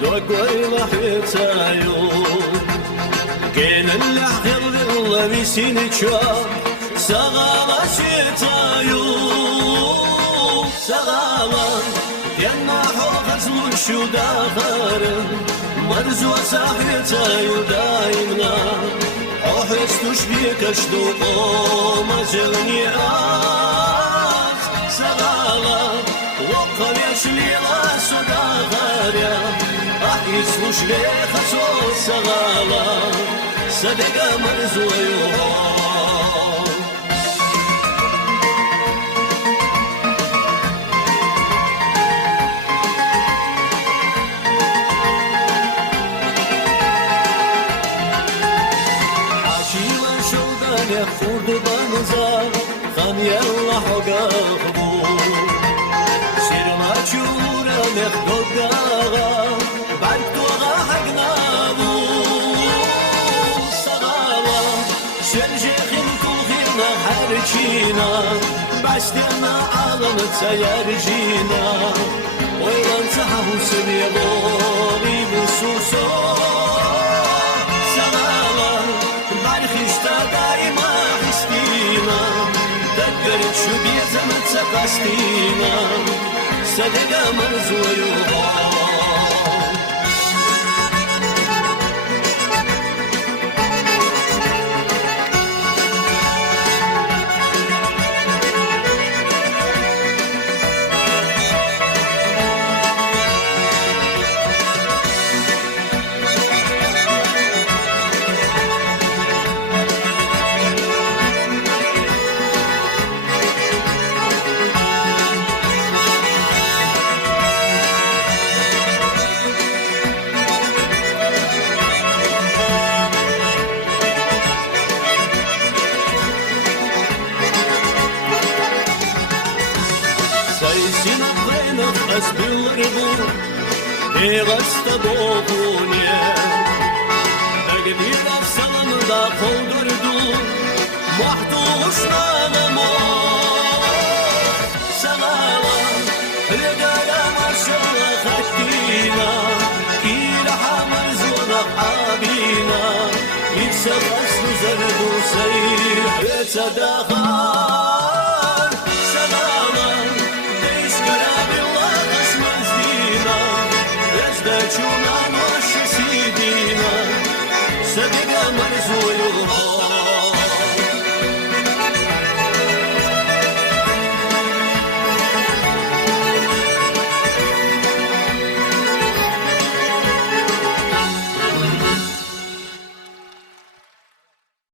دوكوي لحيتايو كان الحقر بالله بيسين تشوف سغالة شتايو سغالة ينا حوغز منشو داخر مرزو ساحيتايو دايمنا أحس بيك اشتوقو مجلني سغالة وقم يشلي غاسو داغاريا أحيس وش بيك أسو سغالة صدق مرزو يوهو يخفور بانزا خان يلا حقاقبو سير ما تشورا نخدو داغا بعد توغا حقنابو صغاوة شنجيخين كل خيرنا حرجينا بعشتنا عالم تسيرجينا ويلان تحاو سنيبو بيبو سوسو دقرت شو بيزمت سقستينا صدق مرزو يوغا سيسين أبغينا أسبي الرغو إغسط بوغونيا أقبيل أفسلم دا قودردو محدوش نامو سغالا رقايا مرشل خكينا كيلا حمر زورق عابينا يتسب أسل زردو سيح يتداخل سغالا شونا ماشي سيدينا صدق